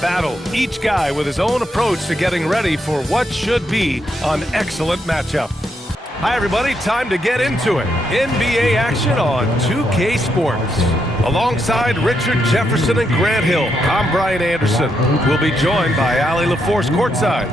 battle, each guy with his own approach to getting ready for what should be an excellent matchup. Hi everybody, time to get into it. NBA action on 2K Sports. Alongside Richard Jefferson and Grant Hill, I'm Brian Anderson. We'll be joined by Allie LaForce courtside.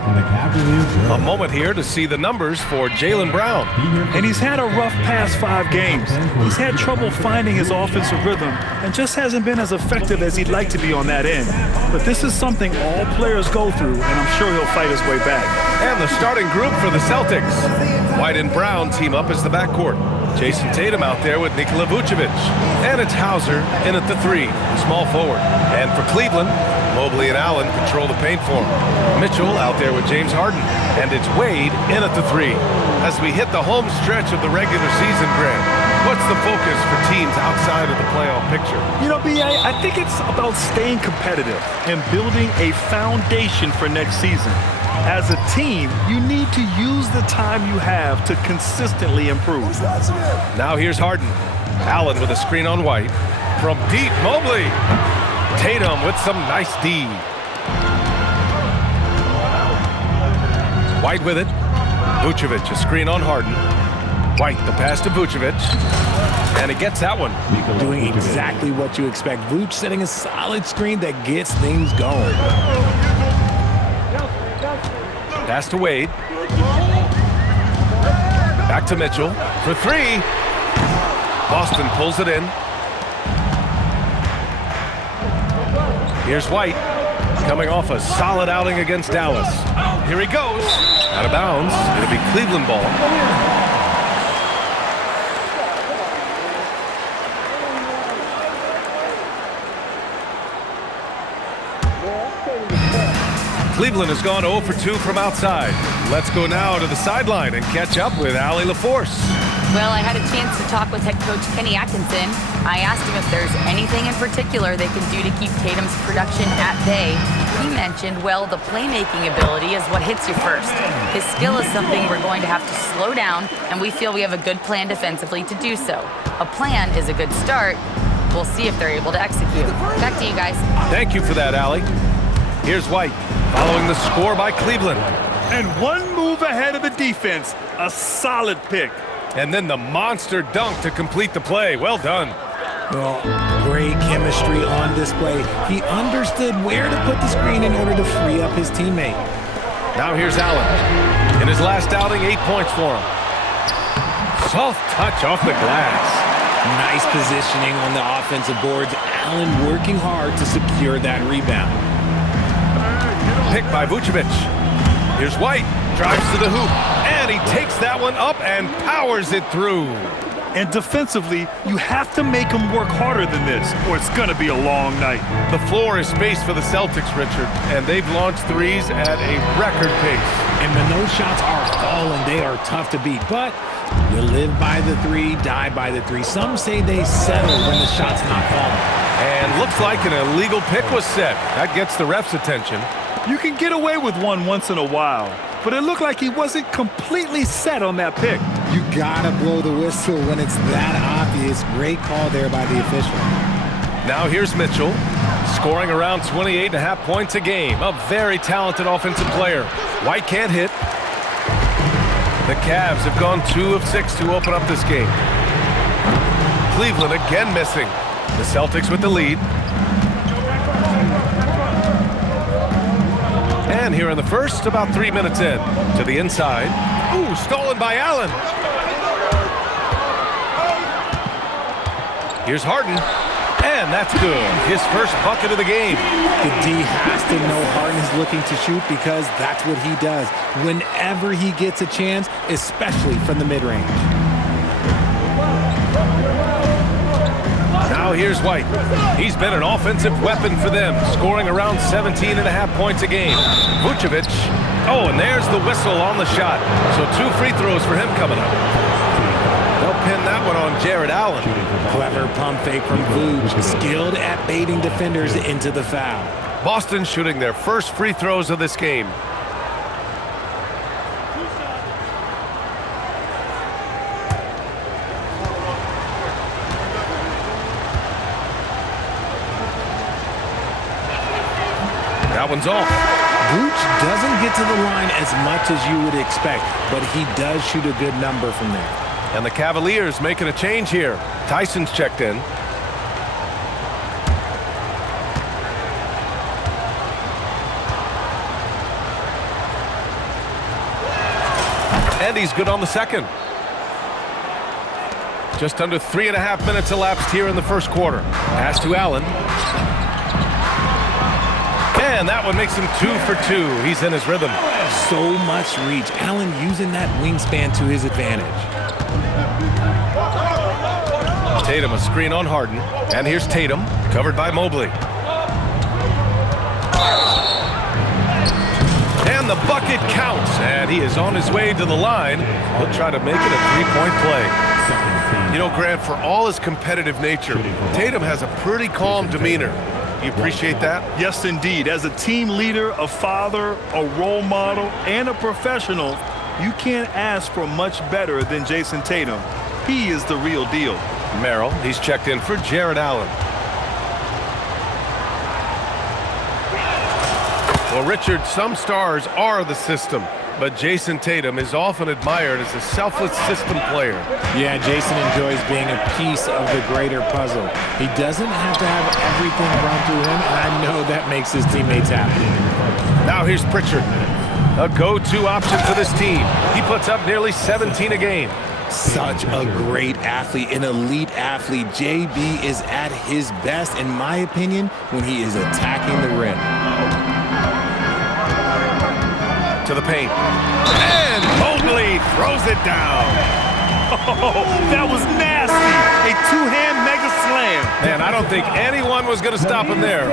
A moment here to see the numbers for Jaylen Brown. And he's had a rough past 5 games. He's had trouble finding his offensive rhythm and just hasn't been as effective as he'd like to be on that end. But this is something all players go through, and I'm sure he'll fight his way back. And the starting group for the Celtics. White and Brown team up as the backcourt. Jason Tatum out there with Nikola Vucevic. And it's Hauser in at the 3, small forward. And for Cleveland, Mobley and Allen control the paint for him. Mitchell out there with James Harden. And it's Wade in at the 3. As we hit the home stretch of the regular season, Grant, what's the focus for teams outside of the playoff picture? You know, B.A., I think it's about staying competitive and building a foundation for next season. As a team, you need to use the time you have to consistently improve. Now here's Harden. Allen with a screen on White. From deep, Mobley. Tatum with some nice D. White with it. Vucevic, a screen on Harden. White, the pass to Vucevic. And he gets that one. Doing exactly what you expect. Vuce setting a solid screen that gets things going. Pass to Wade. Back to Mitchell for 3. Boston pulls it in. Here's White coming off a solid outing against Dallas. Here he goes. Out of bounds. It'll be Cleveland ball. Cleveland has gone 0 for 2 from outside. Let's go now to the sideline and catch up with Allie LaForce. Well, I had a chance to talk with head coach Kenny Atkinson. I asked him if there's anything in particular they can do to keep Tatum's production at bay. He mentioned, well, the playmaking ability is what hits you first. His skill is something we're going to have to slow down, and we feel we have a good plan defensively to do so. A plan is a good start. We'll see if they're able to execute. Back to you guys. Thank you for that, Allie. Here's White, following the score by Cleveland. And one move ahead of the defense. A solid pick. And then the monster dunk to complete the play. Well done. Well, great chemistry on display. He understood where to put the screen in order to free up his teammate. Now here's Allen. In his last outing, 8 points for him. Soft touch off the glass. Nice positioning on the offensive boards. Allen working hard to secure that rebound. Picked by Vucevic. Here's White, drives to the hoop, and he takes that one up and powers it through. And defensively, you have to make them work harder than this, or it's going to be a long night. The floor is spaced for the Celtics, Richard, and they've launched threes at a record pace. And when those shots are falling, they are tough to beat. But you live by the 3, die by the 3. Some say they settle when the shot's not falling. And looks like an illegal pick was set. That gets the ref's attention. You can get away with one once in a while, but it looked like he wasn't completely set on that pick. You gotta blow the whistle when it's that obvious. Great call there by the official. Now here's Mitchell, scoring around 28.5 points a game. A very talented offensive player. White can't hit. The Cavs have gone 2 of 6 to open up this game. Cleveland again missing. The Celtics with the lead. And here in the first, about 3 minutes in. To the inside. Ooh, stolen by Allen. Here's Harden. And that's good. His first bucket of the game. The D has to know Harden is looking to shoot because that's what he does whenever he gets a chance, especially from the mid-range. Now here's White. He's been an offensive weapon for them, scoring around 17.5 points a game. Vucevic. Oh, and there's the whistle on the shot. So 2 free throws for him coming up. They'll pin that one on Jared Allen. Clever pump fake from Vuce, skilled at baiting defenders into the foul. Boston shooting their first free throws of this game. That one's off. Vooch doesn't get to the line as much as you would expect, but he does shoot a good number from there. And the Cavaliers making a change here. Tyson's checked in. And he's good on the second. Just under 3.5 minutes elapsed here in the first quarter. Pass to Allen. And that one makes him 2 for 2. He's in his rhythm. So much reach. Allen using that wingspan to his advantage. Tatum a screen on Harden. And here's Tatum, covered by Mobley. And the bucket counts. And he is on his way to the line. He'll try to make it a three-point play. You know, Grant, for all his competitive nature, Tatum has a pretty calm demeanor. You appreciate that? Yes, indeed. As a team leader, a father, a role model, and a professional, you can't ask for much better than Jason Tatum. He is the real deal. Merrill, he's checked in for Jared Allen. Well, Richard, some stars are the system, but Jason Tatum is often admired as a selfless system player. Yeah, Jason enjoys being a piece of the greater puzzle. He doesn't have to have everything run through him, and I know that makes his teammates happy. Now here's Pritchard, a go-to option for this team. He puts up nearly 17 a game. Such a great athlete, an elite athlete. JB is at his best, in my opinion, when he is attacking the rim. To the paint. And Mobley throws it down. Oh, that was nasty. A two-hand mega slam. Man, I don't think anyone was going to stop him there.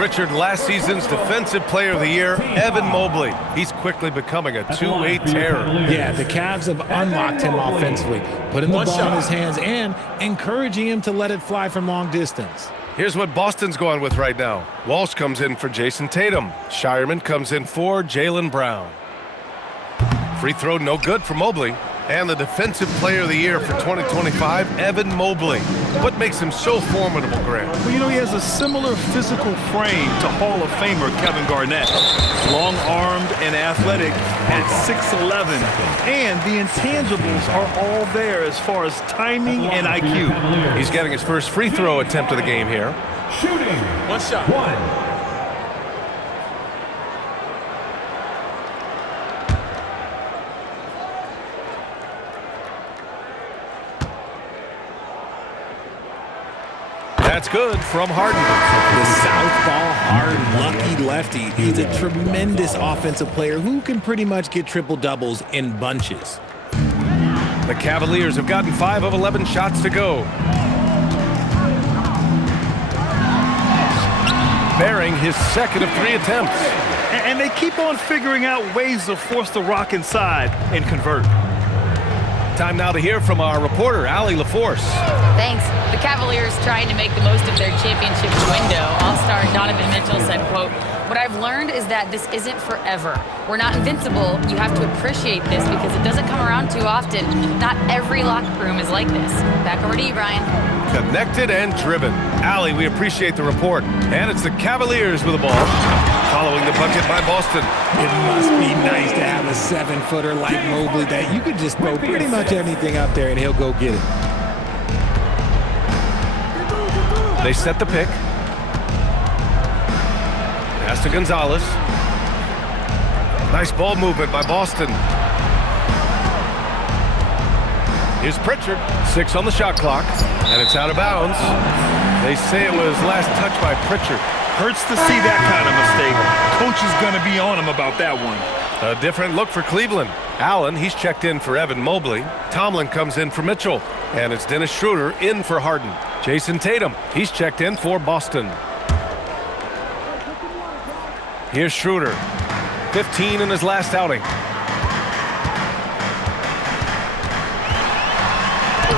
Richard, last season's Defensive Player of the Year, Evan Mobley. He's quickly becoming a two-way terror. Yeah, the Cavs have unlocked him offensively, putting the ball in his hands and encouraging him to let it fly from long distance. Here's what Boston's going with right now. Walsh comes in for Jason Tatum. Shireman comes in for Jaylen Brown. Free throw no good for Mobley. And the Defensive Player of the Year for 2025, Evan Mobley. What makes him so formidable, Grant? Well, you know, he has a similar physical frame to Hall of Famer Kevin Garnett. Long-armed and athletic at 6'11". And the intangibles are all there as far as timing and IQ. He's getting his first free throw attempt of the game here. Shooting. One shot. That's good from Harden. The southpaw, hard, lucky lefty. He's a tremendous offensive player who can pretty much get triple-doubles in bunches. The Cavaliers have gotten 5 of 11 shots to go. Bearing his second of 3 attempts. And they keep on figuring out ways to force the rock inside and convert. Time now to hear from our reporter, Allie LaForce. Thanks. The Cavaliers trying to make the most of their championship window. All-star Donovan Mitchell said, quote, "What I've learned is that this isn't forever. We're not invincible. You have to appreciate this because it doesn't come around too often. Not every locker room is like this." Back over to you, Brian. Connected and driven. Allie, we appreciate the report. And it's the Cavaliers with the ball. Following the bucket by Boston. It must be nice to have a 7-footer like Mobley that you could just throw pretty much anything up there and he'll go get it. They set the pick. Pass to Gonzalez. Nice ball movement by Boston. Here's Pritchard. 6 on the shot clock. And it's out of bounds. They say it was last touched by Pritchard. Hurts to see that kind of mistake. Coach is going to be on him about that one. A different look for Cleveland. Allen, he's checked in for Evan Mobley. Tomlin comes in for Mitchell. And it's Dennis Schroeder in for Harden. Jason Tatum, he's checked in for Boston. Here's Schroeder. 15 in his last outing.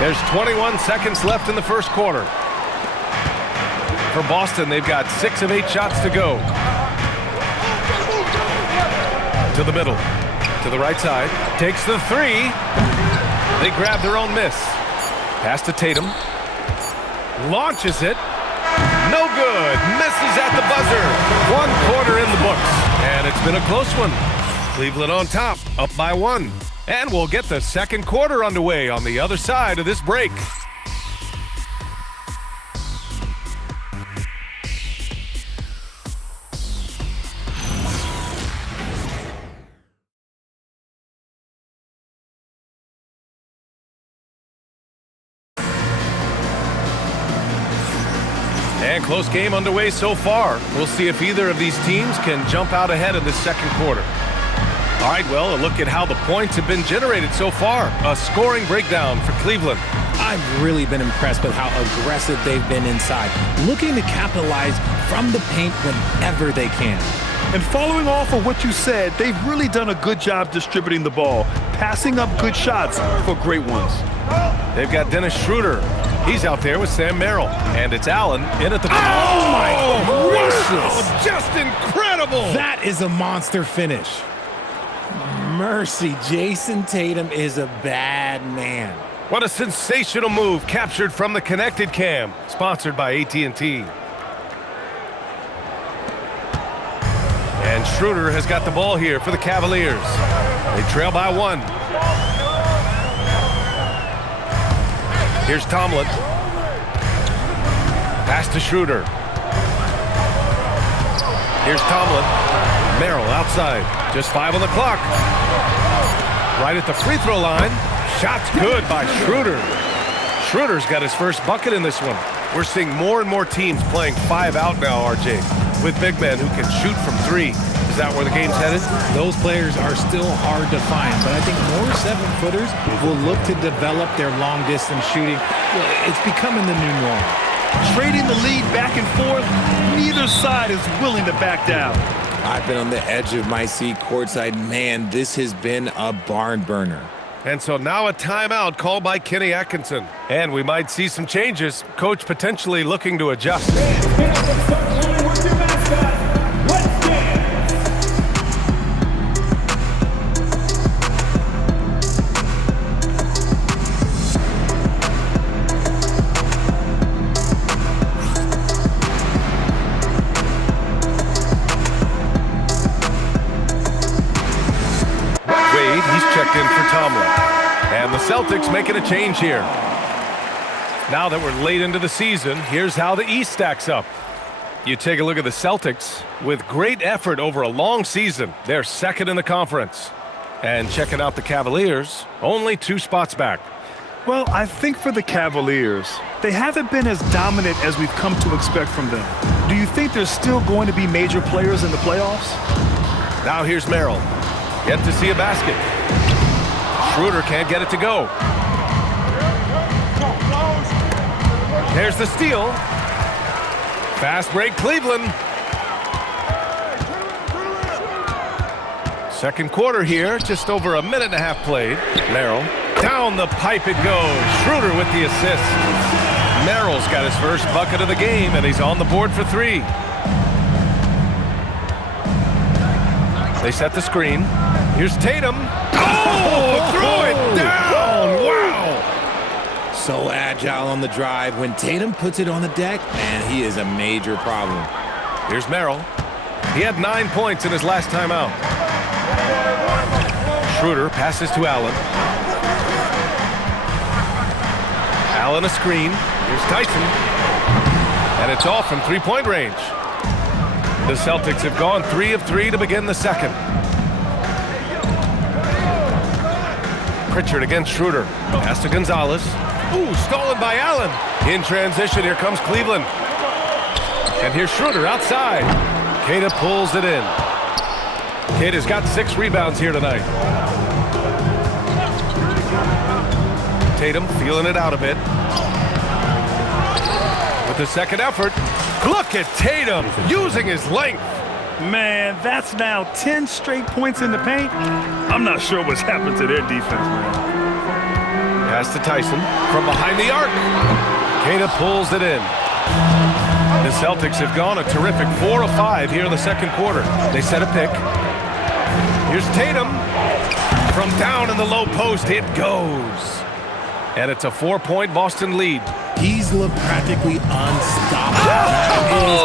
There's 21 seconds left in the first quarter. For Boston, they've got 6 of 8 shots to go. To the middle. To the right side. Takes the 3. They grab their own miss. Pass to Tatum. Launches it. No good. Misses at the buzzer. 1 quarter in the books. And it's been a close one. Cleveland on top, up by 1. And we'll get the second quarter underway on the other side of this break. And close game underway so far. We'll see if either of these teams can jump out ahead in the second quarter. All right, well, a look at how the points have been generated so far. A scoring breakdown for Cleveland. I've really been impressed with how aggressive they've been inside, looking to capitalize from the paint whenever they can. And following off of what you said, they've really done a good job distributing the ball, passing up good shots for great ones. They've got Dennis Schroeder. He's out there with Sam Merrill. And it's Allen in at the... Oh, my gracious! Wow, just incredible! That is a monster finish. Mercy, Jason Tatum is a bad man. What a sensational move captured from the connected cam, sponsored by AT&T. And Schroeder has got the ball here for the Cavaliers. They trail by 1. Here's Tomlin. Pass to Schroeder. Here's Tomlin. Merrill outside. Just 5 on the clock. Right at the free throw line. Shot's good by Schroeder. Schroeder's got his first bucket in this one. We're seeing more and more teams playing 5 out now, RJ, with big men who can shoot from 3. Is that where the game's headed? Those players are still hard to find, but I think more 7-footers will look to develop their long-distance shooting. It's becoming the new norm. Trading the lead back and forth, neither side is willing to back down. I've been on the edge of my seat courtside. Man, this has been a barn burner. And so now a timeout called by Kenny Atkinson. And we might see some changes. Coach potentially looking to adjust. Checked in for Tomlin. And the Celtics making a change here. Now that we're late into the season, here's how the East stacks up. You take a look at the Celtics. With great effort over a long season, they're second in the conference. And checking out the Cavaliers, only 2 spots back. Well, I think for the Cavaliers, they haven't been as dominant as we've come to expect from them. Do you think they're still going to be major players in the playoffs? Now here's Merrill. Yet to see a basket. Schroeder can't get it to go. There's the steal. Fast break, Cleveland. Second quarter here, just over a minute and a half played. Merrill, down the pipe it goes. Schroeder with the assist. Merrill's got his first bucket of the game, and he's on the board for 3. They set the screen. Here's Tatum. Oh, throw it down. Wow. So agile on the drive. When Tatum puts it on the deck, man, he is a major problem. Here's Merrill. He had 9 points in his last time out. Schroeder passes to Allen. Allen a screen. Here's Tyson. And it's off from 3-point range. The Celtics have gone 3 of 3 to begin the second. Pritchard against Schroeder. Pass to Gonzalez. Ooh, stolen by Allen. In transition, here comes Cleveland. And here's Schroeder outside. Queta pulls it in. Queta's got 6 rebounds here tonight. Tatum feeling it out a bit. With the second effort. Look at Tatum using his length. Man, that's now 10 straight points in the paint. I'm not sure what's happened to their defense, man. Pass to Tyson from behind the arc. Queta pulls it in. The Celtics have gone a terrific 4 of 5 here in the second quarter. They set a pick. Here's Tatum. From down in the low post, it goes. And it's a 4-point Boston lead. He's looked practically unstoppable. That is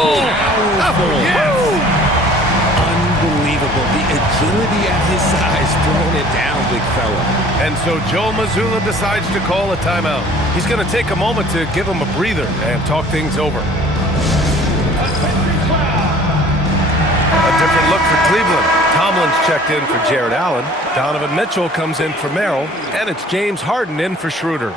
powerful. Unbelievable. The agility at his size, throwing it down, big fella. And so Joe Mazzulla decides to call a timeout. He's going to take a moment to give him a breather and talk things over. A different look for Cleveland. Tomlin's checked in for Jared Allen. Donovan Mitchell comes in for Merrill. And it's James Harden in for Schroeder.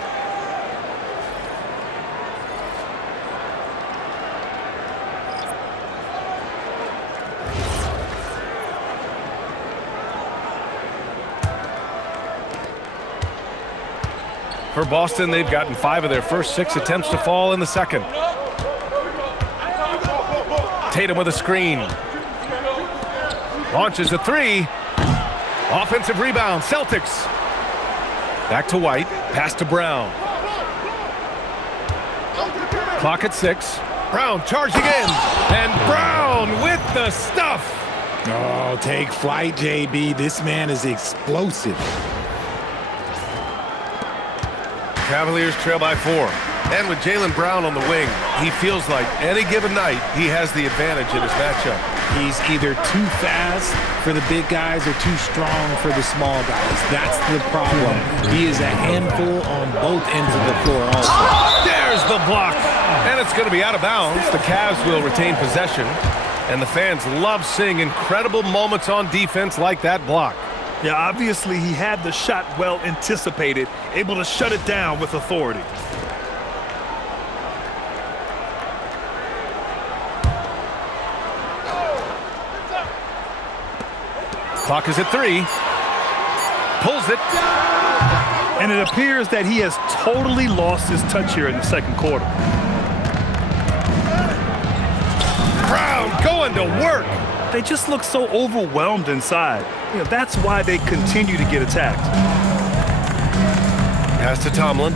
For Boston, they've gotten 5 of their first 6 attempts to fall in the second. Tatum with a screen. Launches a 3. Offensive rebound, Celtics. Back to White, pass to Brown. Clock at 6. Brown charging in. And Brown with the stuff. Oh, take flight, JB. This man is explosive. Cavaliers trail by 4. And with Jaylen Brown on the wing, he feels like any given night he has the advantage in his matchup. He's either too fast for the big guys or too strong for the small guys. That's the problem. He is a handful on both ends of the floor also. There's the block. And it's going to be out of bounds. The Cavs will retain possession. And the fans love seeing incredible moments on defense like that block. Yeah, obviously he had the shot well anticipated, able to shut it down with authority. Clock is at 3. Pulls it. And it appears that he has totally lost his touch here in the second quarter. Brown going to work. They just look so overwhelmed inside. You know, that's why they continue to get attacked. Pass to Tomlin.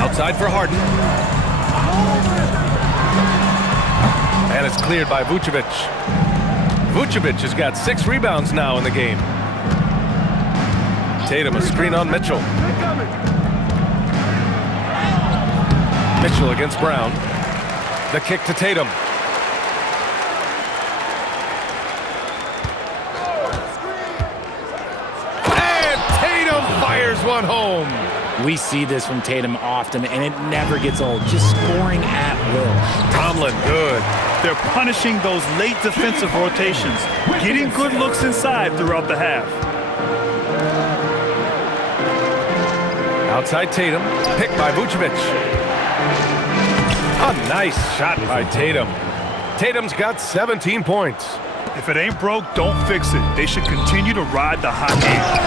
Outside for Harden. And it's cleared by Vucevic. Vucevic has got 6 rebounds now in the game. Tatum, a screen on Mitchell. Mitchell against Brown. The kick to Tatum. And Tatum fires one home. We see this from Tatum often, and it never gets old. Just scoring at will. Tomlin, good. They're punishing those late defensive rotations, getting good looks inside throughout the half. Outside Tatum, picked by Vucevic. A nice shot by Tatum. Tatum's got 17 points. If it ain't broke, don't fix it. They should continue to ride the hot hand.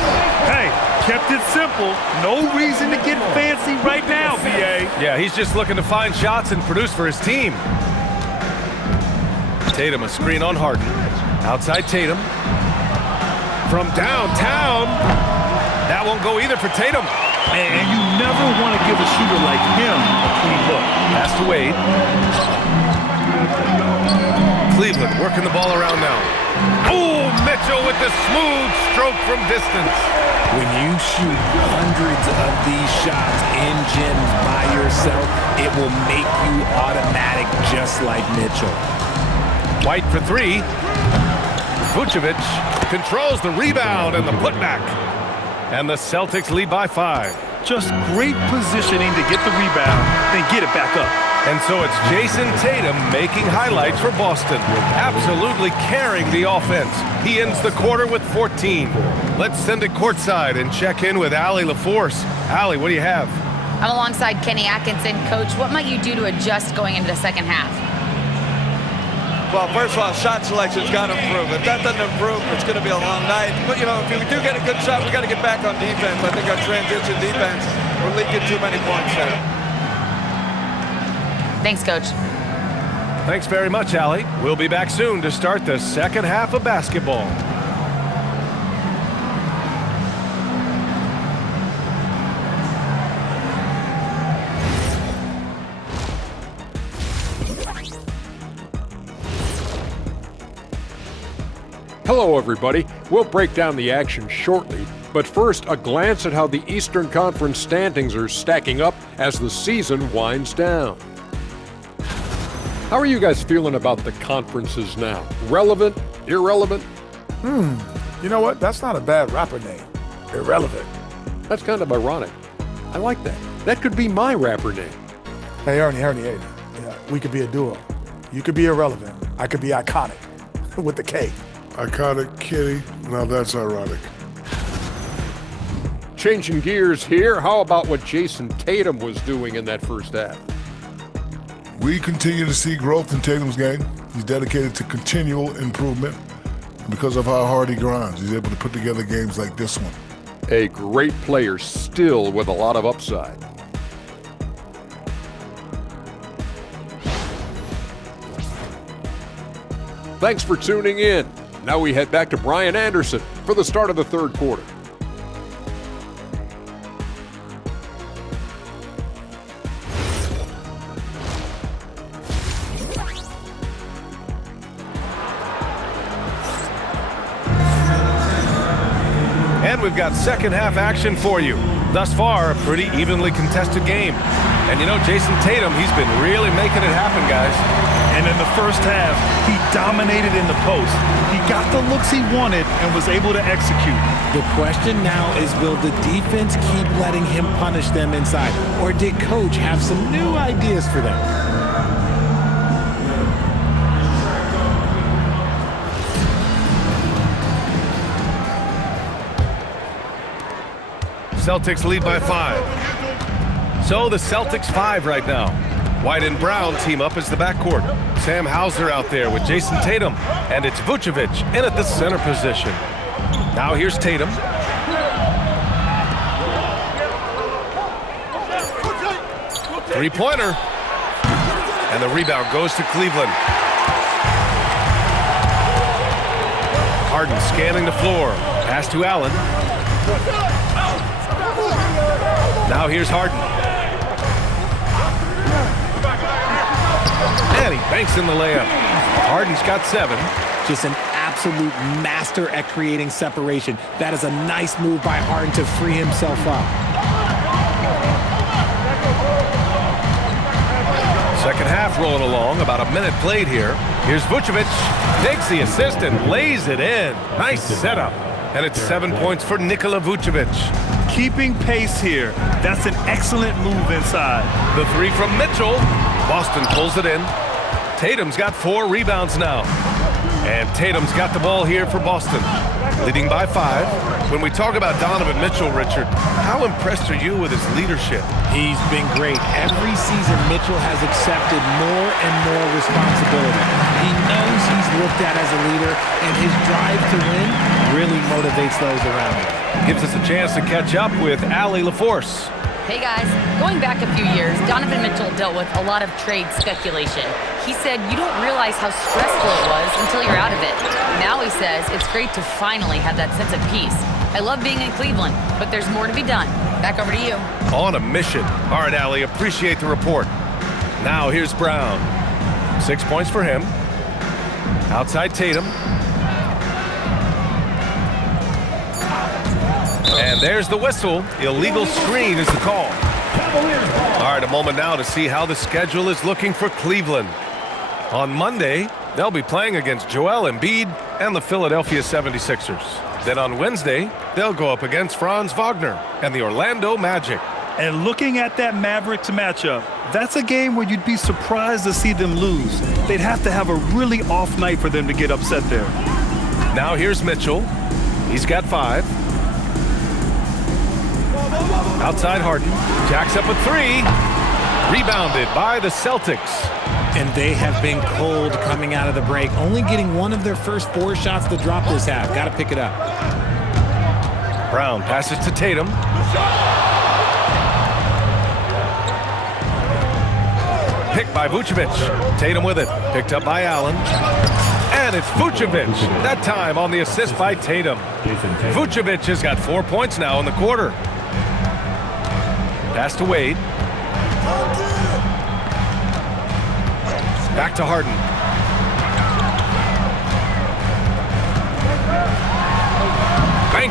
Hey, kept it simple. No reason to get fancy right now, BA. Yeah, he's just looking to find shots and produce for his team. Tatum, a screen on Harden. Outside Tatum. From downtown. That won't go either for Tatum. And you never want to give a shooter like him a clean look. Pass to Wade. Cleveland working the ball around now. Oh, Mitchell with the smooth stroke from distance. When you shoot hundreds of these shots in gyms by yourself, it will make you automatic just like Mitchell. White for 3. Vucevic controls the rebound and the putback. And the Celtics lead by 5. Just great positioning to get the rebound, then get it back up. And so it's Jason Tatum making highlights for Boston. Absolutely carrying the offense. He ends the quarter with 14. Let's send it courtside and check in with Allie LaForce. Allie, what do you have? I'm alongside Kenny Atkinson. Coach, what might you do to adjust going into the second half? Well, first of all, shot selection's got to improve. If that doesn't improve, it's going to be a long night. But, you know, if we do get a good shot, we got to get back on defense. I think our transition defense, we're leaking too many points there. Thanks, Coach. Thanks very much, Allie. We'll be back soon to start the second half of basketball. Hello everybody, we'll break down the action shortly, But first, a glance at how the Eastern Conference standings are stacking up as the season winds down. How are you guys feeling about the conferences now? Relevant? Irrelevant? You know what? That's not a bad rapper name. Irrelevant. That's kind of ironic. I like that. That could be my rapper name. Hey, Ernie, hey. Yeah, we could be a duo. You could be irrelevant. I could be iconic with the K. Iconic Kitty. Now that's ironic. Changing gears here, how about what Jason Tatum was doing in that first half? We continue to see growth in Tatum's game. He's dedicated to continual improvement. Because of how hard he grinds, he's able to put together games like this one. A great player still with a lot of upside. Thanks for tuning in. Now we head back to Brian Anderson for the start of the third quarter. And we've got second half action for you. Thus far, a pretty evenly contested game. And you know, Jason Tatum, he's been really making it happen, guys. And in the first half, he dominated in the post. He got the looks he wanted and was able to execute. The question now is, will the defense keep letting him punish them inside? Or did Coach have some new ideas for them? Celtics lead by 5. So the Celtics 5 right now. White and Brown team up as the backcourt. Sam Hauser out there with Jason Tatum. And it's Vucevic in at the center position. Now here's Tatum. Three-pointer. And the rebound goes to Cleveland. Harden scanning the floor. Pass to Allen. Now here's Harden. And he banks in the layup. Harden's got 7. Just an absolute master at creating separation. That is a nice move by Harden to free himself up. Second half rolling along, about a minute played here. Here's Vucevic, takes the assist and lays it in. Nice setup. And it's 7 points for Nikola Vucevic. Keeping pace here. That's an excellent move inside. The 3 from Mitchell. Boston pulls it in. Tatum's got 4 rebounds now. And Tatum's got the ball here for Boston, leading by 5. When we talk about Donovan Mitchell, Richard, how impressed are you with his leadership? He's been great. Every season, Mitchell has accepted more and more responsibility. He knows he's looked at as a leader, and his drive to win really motivates those around him. Gives us a chance to catch up with Allie LaForce. Hey guys, going back a few years, Donovan Mitchell dealt with a lot of trade speculation. He said you don't realize how stressful it was until you're out of it. Now he says it's great to finally have that sense of peace. I love being in Cleveland, but there's more to be done. Back over to you. On a mission. All right, Allie, appreciate the report. Now here's Brown. 6 points for him. Outside Tatum. And there's the whistle. Illegal screen is the call. All right, a moment now to see how the schedule is looking for Cleveland. On Monday, they'll be playing against Joel Embiid and the Philadelphia 76ers. Then on Wednesday, they'll go up against Franz Wagner and the Orlando Magic. And looking at that Mavericks matchup, that's a game where you'd be surprised to see them lose. They'd have to have a really off night for them to get upset there. Now here's Mitchell. He's got 5. Outside Harden. Jacks up a 3. Rebounded by the Celtics. And they have been cold coming out of the break, only getting one of their first 4 shots to drop this half. Got to pick it up. Brown passes to Tatum. Picked by Vucevic. Tatum with it. Picked up by Allen. And it's Vucevic. That time on the assist by Tatum. Vucevic has got 4 points now in the quarter. Pass to Wade. Back to Harden.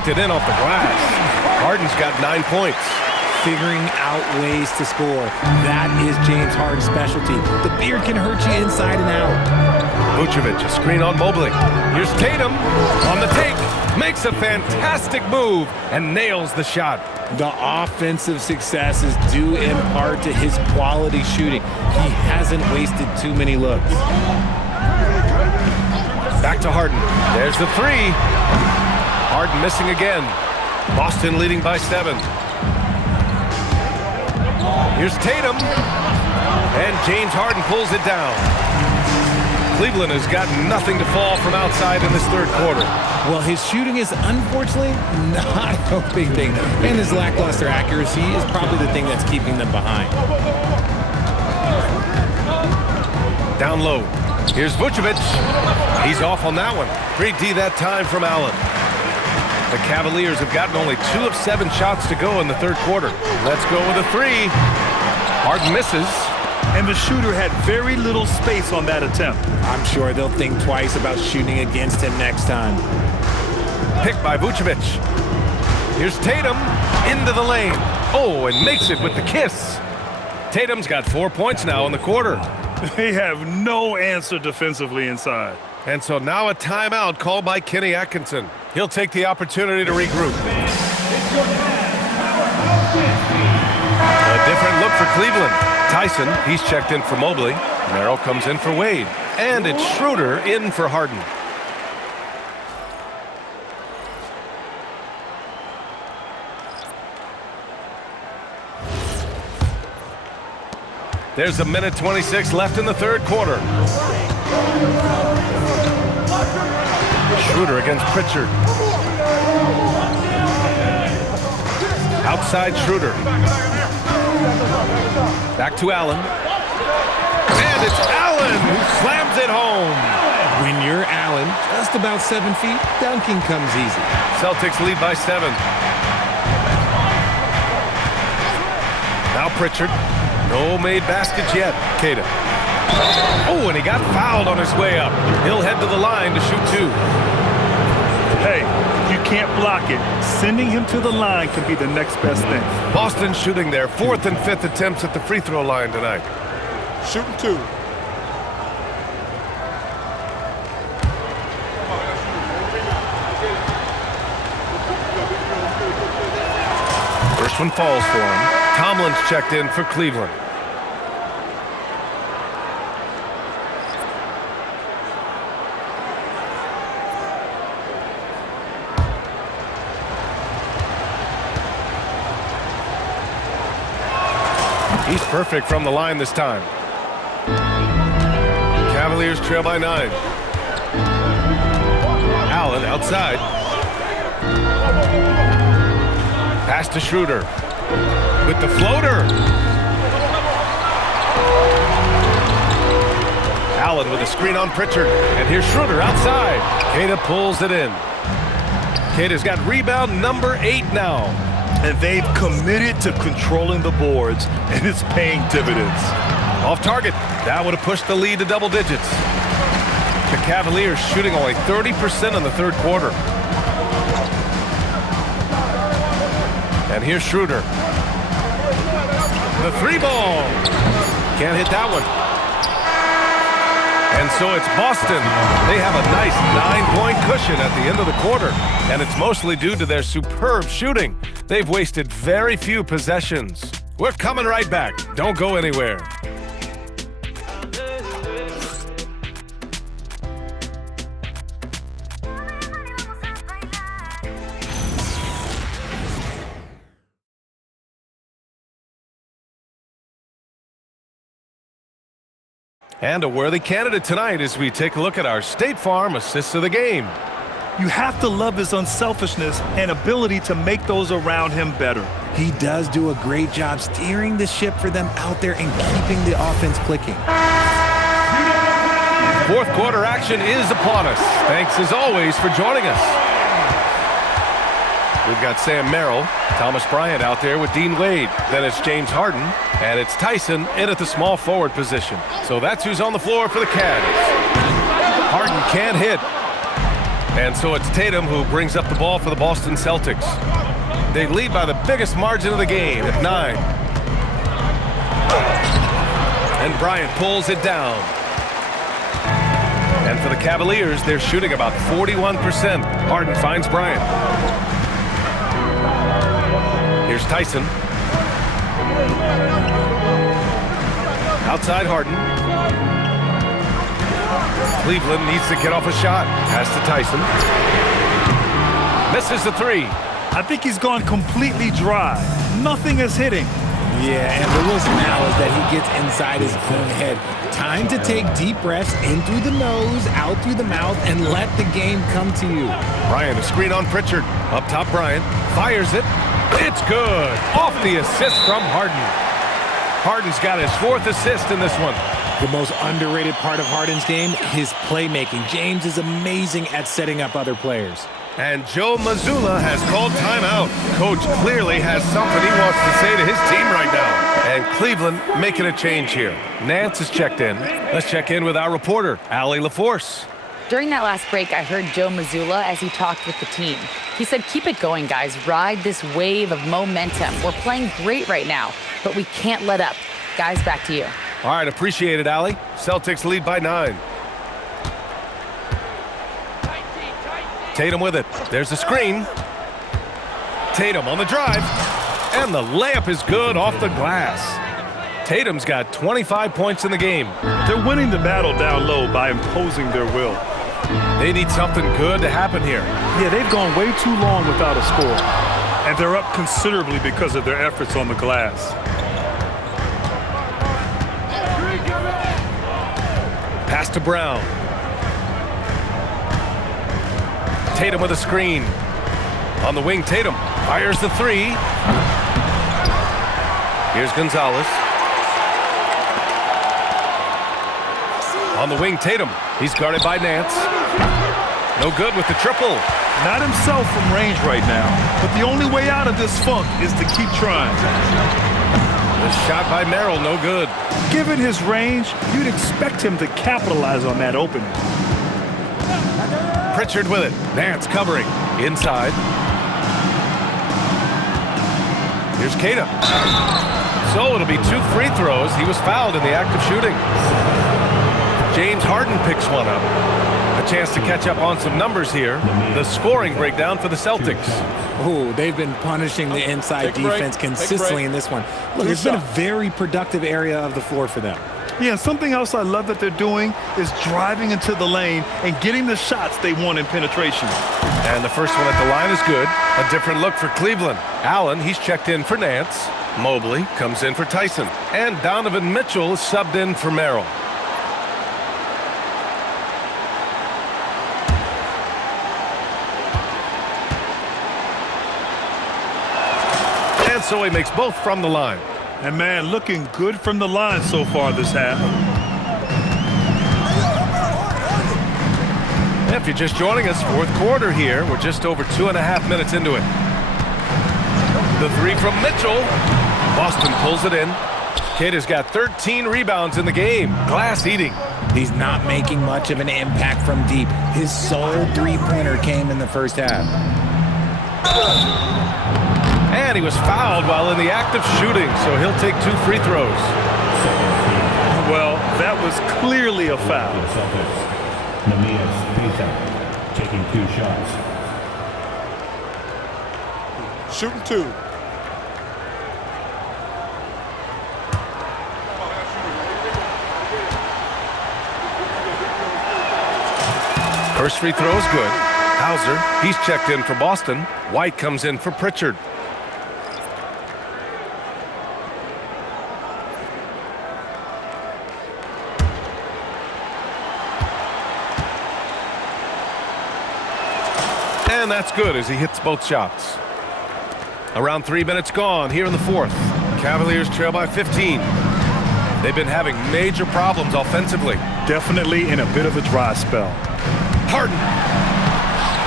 banked it in off the glass. Harden's got 9 points. Figuring out ways to score. That is James Harden's specialty. The beard can hurt you inside and out. Vucevic, a screen on Mobley. Here's Tatum on the take. Makes a fantastic move and nails the shot. The offensive success is due in part to his quality shooting. He hasn't wasted too many looks. Back to Harden. There's the three. Harden missing again. Boston leading by 7. Here's Tatum. And James Harden pulls it down. Cleveland has got nothing to fall from outside in this third quarter. Well, his shooting is unfortunately not a big thing. And his lackluster accuracy is probably the thing that's keeping them behind. Down low. Here's Vucevic. He's off on that one. Great D that time from Allen. The Cavaliers have gotten only 2 of 7 shots to go in the third quarter. Let's go with a 3. Harden misses. And the shooter had very little space on that attempt. I'm sure they'll think twice about shooting against him next time. Picked by Vucevic. Here's Tatum into the lane. Oh, and makes it with the kiss. Tatum's got 4 points now in the quarter. They have no answer defensively inside. And so now a timeout called by Kenny Atkinson. He'll take the opportunity to regroup. A different look for Cleveland. Tyson, he's checked in for Mobley. Merrill comes in for Wade. And it's Schroeder in for Harden. There's a minute 26 left in the third quarter. Schroeder against Pritchard. Outside Schroeder. Back to Allen. And it's Allen who slams it home. When you're Allen, just about 7 feet, dunking comes easy. Celtics lead by 7. Now Pritchard. No made baskets yet. Queta. Oh, and he got fouled on his way up. He'll head to the line to shoot 2. Hey, you can't block it. Sending him to the line can be the next best thing. Boston shooting their 4th and 5th attempts at the free throw line tonight. Shooting 2. First one falls for him. Tomlin's checked in for Cleveland. He's perfect from the line this time. Cavaliers trail by 9. Allen outside. Pass to Schroeder. With the floater. Allen with a screen on Pritchard. And here's Schroeder outside. Queta pulls it in. Queta's got rebound number 8 now. And they've committed to controlling the boards, and it's paying dividends. Off target. That would have pushed the lead to double digits. The Cavaliers shooting only 30% in the third quarter. And here's Schroeder. The 3 ball. Can't hit that one. And so it's Boston. They have a nice 9-point cushion at the end of the quarter. And it's mostly due to their superb shooting. They've wasted very few possessions. We're coming right back. Don't go anywhere. And a worthy candidate tonight as we take a look at our State Farm assists of the game. You have to love his unselfishness and ability to make those around him better. He does do a great job steering the ship for them out there and keeping the offense clicking. Fourth quarter action is upon us. Thanks as always for joining us. We've got Sam Merrill, Thomas Bryant out there with Dean Wade. Then it's James Harden, and it's Tyson in at the small forward position. So that's who's on the floor for the Cavs. Harden can't hit. And so it's Tatum who brings up the ball for the Boston Celtics. They lead by the biggest margin of the game at 9. And Bryant pulls it down. And for the Cavaliers, they're shooting about 41%. Harden finds Bryant. Here's Tyson. Outside Harden. Cleveland needs to get off a shot. Pass to Tyson. Misses the 3. I think he's gone completely dry. Nothing is hitting. Yeah, and the risk now is that he gets inside his own head. Time to take deep breaths in through the nose, out through the mouth, and let the game come to you. Bryant, a screen on Pritchard. Up top, Bryant fires it. It's good. Off the assist from Harden. Harden's got his 4th assist in this one. The most underrated part of Harden's game, his playmaking. James is amazing at setting up other players. And Joe Mazzulla has called timeout. Coach clearly has something he wants to say to his team right now. And Cleveland making a change here. Nance is checked in. Let's check in with our reporter, Allie LaForce. During that last break, I heard Joe Mazzulla as he talked with the team. He said, keep it going, guys. Ride this wave of momentum. We're playing great right now, but we can't let up. Guys, back to you. All right, appreciate it, Allie. Celtics lead by 9. Tatum with it. There's the screen. Tatum on the drive. And the layup is good off the glass. Tatum's got 25 points in the game. They're winning the battle down low by imposing their will. They need something good to happen here. Yeah, they've gone way too long without a score. And they're up considerably because of their efforts on the glass. Pass to Brown. Tatum with a screen. On the wing, Tatum fires the 3. Here's Gonzalez. On the wing, Tatum. He's guarded by Nance. No good with the triple. Not himself from range right now, but the only way out of this funk is to keep trying. The shot by Merrill, no good. Given his range, you'd expect him to capitalize on that opening. Pritchard with it. Nance covering. Inside. Here's Queta. So it'll be 2 free throws. He was fouled in the act of shooting. James Harden picks one up. A chance to catch up on some numbers here. The scoring breakdown for the Celtics. Oh, they've been punishing the inside defense consistently in this one. Look, it's been a very productive area of the floor for them. Yeah, something else I love that they're doing is driving into the lane and getting the shots they want in penetration. And the first one at the line is good. A different look for Cleveland. Allen, he's checked in for Nance. Mobley comes in for Tyson. And Donovan Mitchell is subbed in for Merrill. And so he makes both from the line. And man, looking good from the line so far this half. If you're just joining us, 4th quarter here. We're just over 2.5 minutes into it. The 3 from Mitchell. Boston pulls it in. Kid has got 13 rebounds in the game. Glass eating. He's not making much of an impact from deep. His sole 3-pointer came in the first half. And he was fouled while in the act of shooting, so he'll take 2 free throws. Well, that was clearly a foul. Neemias Queta taking 2 shots. Shooting 2. First free throw is good. Hauser, he's checked in for Boston. White comes in for Pritchard. And that's good as he hits both shots. Around 3 minutes gone here in the 4th. Cavaliers trail by 15. They've been having major problems offensively. Definitely in a bit of a dry spell. Harden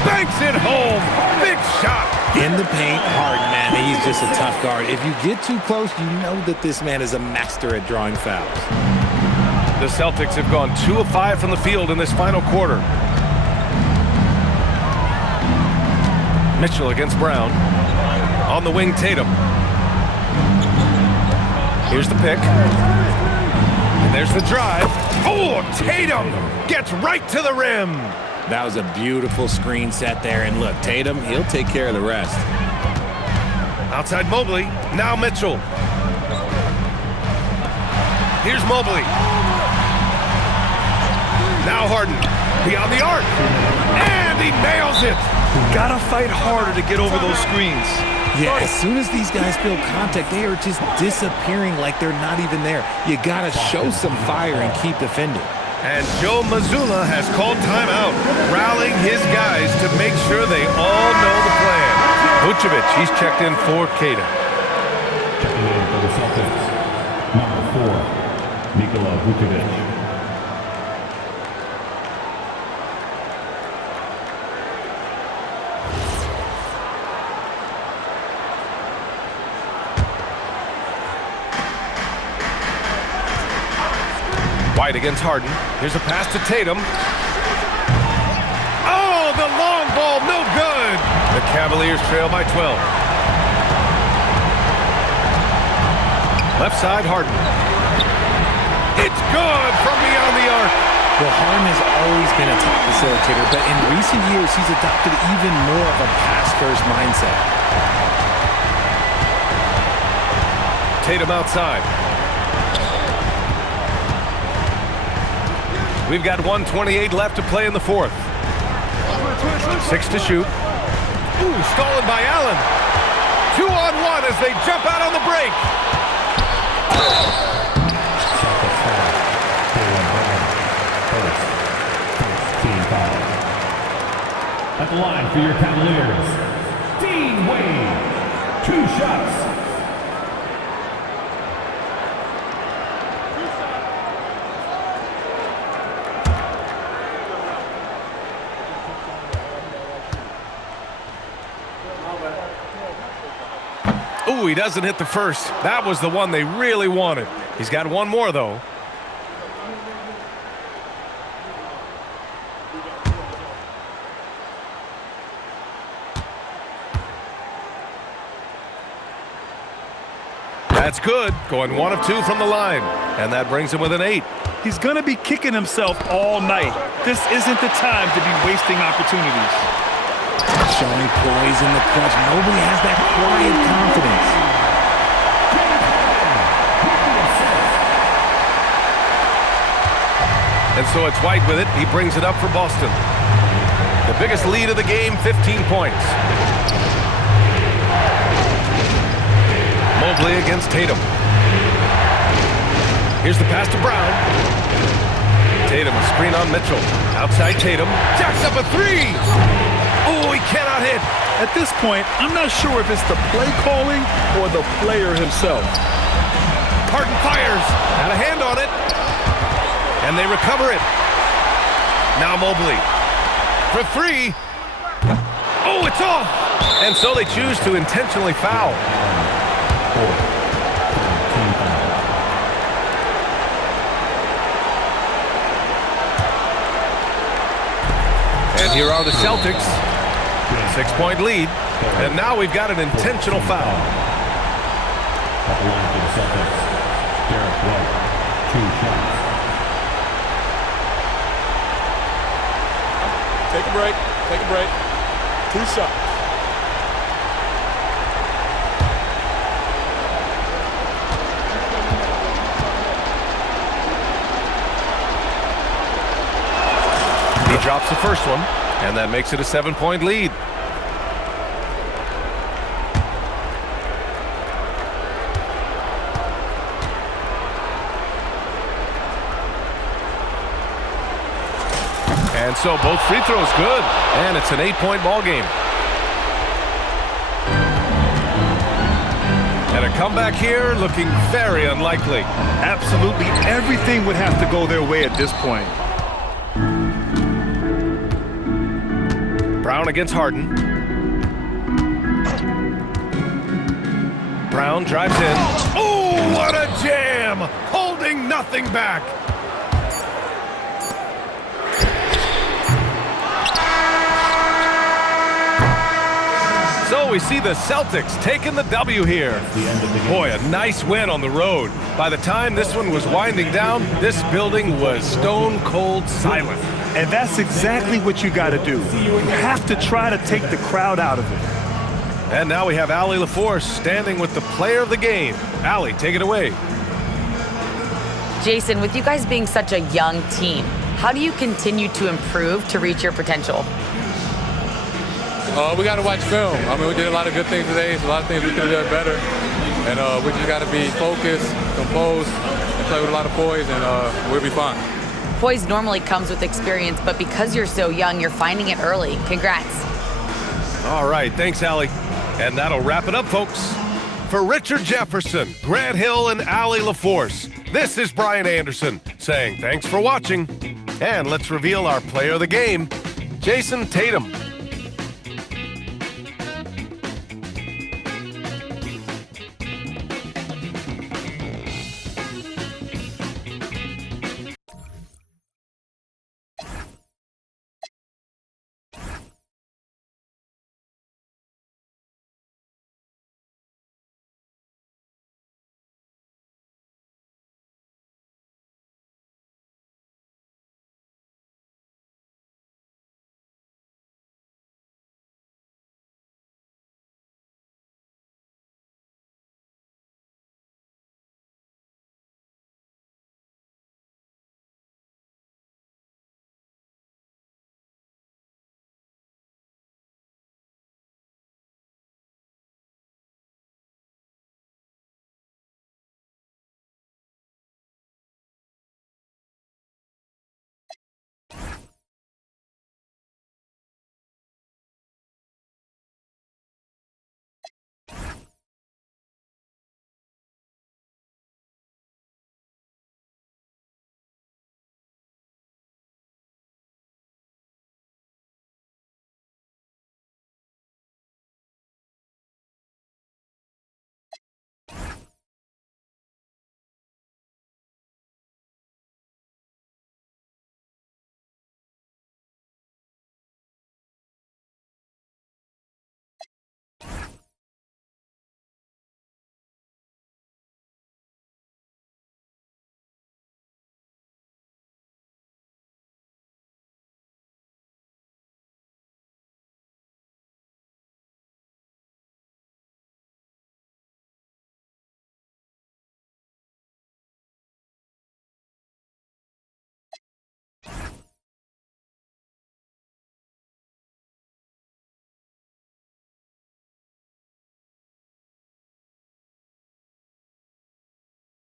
banks it home. Big shot. In the paint, Harden, man, he's just a tough guard. If you get too close, you know that this man is a master at drawing fouls. The Celtics have gone 2 of 5 from the field in this final quarter. Mitchell against Brown. On the wing, Tatum. Here's the pick. And there's the drive. Oh, Tatum gets right to the rim. That was a beautiful screen set there. And look, Tatum, he'll take care of the rest. Outside Mobley. Now Mitchell. Here's Mobley. Now Harden. Beyond the arc. And he nails it. Gotta fight harder to get over those screens. Yeah, as soon as these guys feel contact, they are just disappearing like they're not even there. You gotta show some fire and keep defending. And Joe Mazzulla has called timeout, rallying his guys to make sure they all know the plan. Vucevic, he's checked in for Tatum. Checking in for the Celtics, number 4, Nikola Vucevic. White against Harden. Here's a pass to Tatum. Oh, the long ball, no good. The Cavaliers trail by 12. Left side, Harden. It's good from beyond the arc. Well, Harden has always been a top facilitator, but in recent years, he's adopted even more of a pass-first mindset. Tatum outside. We've got 1:28 left to play in the fourth. 6 to shoot. Ooh, stolen by Allen. 2-on-1 as they jump out on the break. Team foul. At the line for your Cavaliers, Dean Wade. 2 shots. Ooh, he doesn't hit the first. That was the one they really wanted. He's got one more, though. That's good. Going 1 of 2 from the line. And that brings him with an 8. He's gonna be kicking himself all night. This isn't the time to be wasting opportunities. Showing poise in the clutch. Nobody has that quiet confidence. And so it's White with it. He brings it up for Boston. The biggest lead of the game, 15 points. Mobley against Tatum. Here's the pass to Brown. Tatum, a screen on Mitchell. Outside Tatum. Jacks up a 3. Oh, he cannot hit. At this point, I'm not sure if it's the play calling or the player himself. Harden fires. Got a hand on it. And they recover it. Now Mobley. For 3. Oh, it's off. And so they choose to intentionally foul. And here are the Celtics. 6-point lead. And now we've got an intentional foul. At the line for the Celtics, Derek White. 2 shots. Take a break. Take a break. 2 shots. He drops the first one, and that makes it a 7-point lead. And so both free throws good, and it's an 8-point ball game. And a comeback here looking very unlikely. Absolutely everything would have to go their way at this point. Brown against Harden. Brown drives in. Oh, what a jam! Holding nothing back. we see the Celtics taking the W here. Boy, a nice win on the road. By the time this one was winding down, this building was stone cold silent. And that's exactly what you got to do. You have to try to take the crowd out of it. And now we have Allie LaForce standing with the player of the game. Allie, take it away. Jason, with you guys being such a young team, how do you continue to improve to reach your potential? We got to watch film. I mean, we did a lot of good things today. So a lot of things we could have done better. And we just got to be focused, composed, and play with a lot of poise, and we'll be fine. Poise normally comes with experience, but because you're so young, you're finding it early. Congrats. All right, thanks, Allie. And that'll wrap it up, folks. For Richard Jefferson, Grant Hill, and Allie LaForce, this is Brian Anderson saying thanks for watching. And let's reveal our player of the game, Jason Tatum.